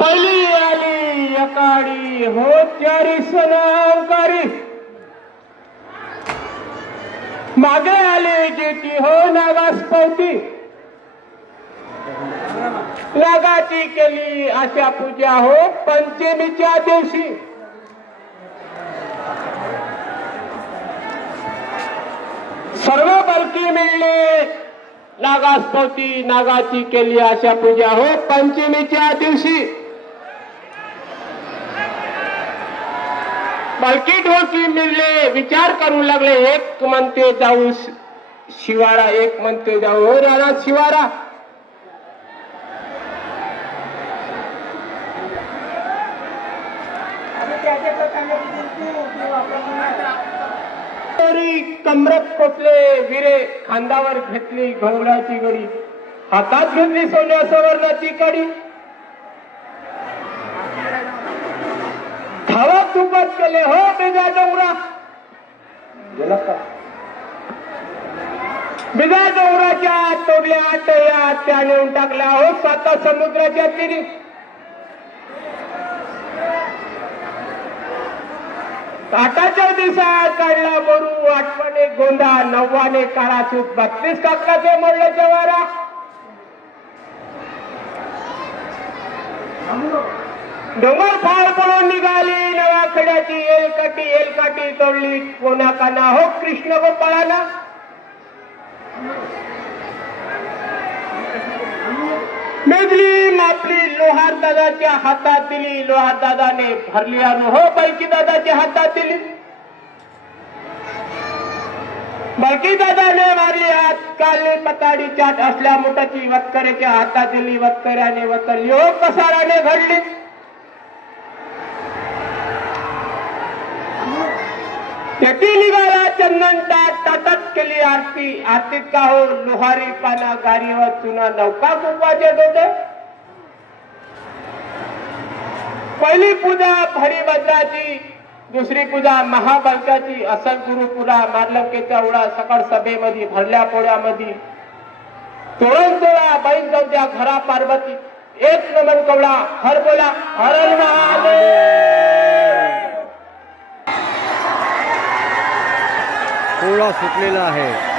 पहिली आली एकाडी हो चारी सनावकारी मागे आले जेती हो नागास पवती नागाची केली अशा पूजा हो पंचमीच्या दिवशी. सर्व बलकी मिळले. नागास्पवती नागाची केली अशा पूजा हो पंचमीच्या दिवशी. बलकी ढोलकी मिळले विचार करू लागले एक म्हणते जाऊ शिवारा एक म्हणते जाऊ हो राणा शिवारा. तरी कमरत कोपले विरे खांदावर घेतली घोंगडाची गडी हातात घेतली सोन्या सवर्णाची कडी दुपत केले. हो बिजा डोंगरा गेला का? बिजा डोंगराच्या तोडल्या टया त्या नेऊन टाकल्या. हो साता समुद्राच्या तिरी. ताटाच्या दिवसात काढला बरू आठवणे गोंधा नव्वाने काळा सूत. बत्तीस काकाचे मोडले जवारा डोंगर फाळ पळून निघाली. एलकाटी एलकाटी तोडली. कोणा काना हो कृष्ण गोपाळाला? मेदली मापली लोहार दादाच्या हातात दिली लोहार दादाने भरली आणू. हो बैकी दादाच्या हातात दिली बलकी दादाने मारली हात. कालने पताडी चाट असल्या मोठाची वतकरेच्या हातात दिली वतकऱ्याने वतरली हो कसाराने घडली. त्याची निघाला चंदन ताट केली आरती. आरतीत का हो लोहारी पाना गाडीवर चुना नौका कुंकवाचे होते. पहिली पूजा भरीभद्राची दुसरी पूजा महाबलकाची असल गुरुपुरा मार्लंकेचा उडा सकाळ सभेमध्ये भरल्या पोळ्यामध्ये. तोरण तोळा बैल जाऊ द्या घरा पार्वती. एक नमन कवडा हर बोला हरण महादेव. पोळा सुटलेला आहे.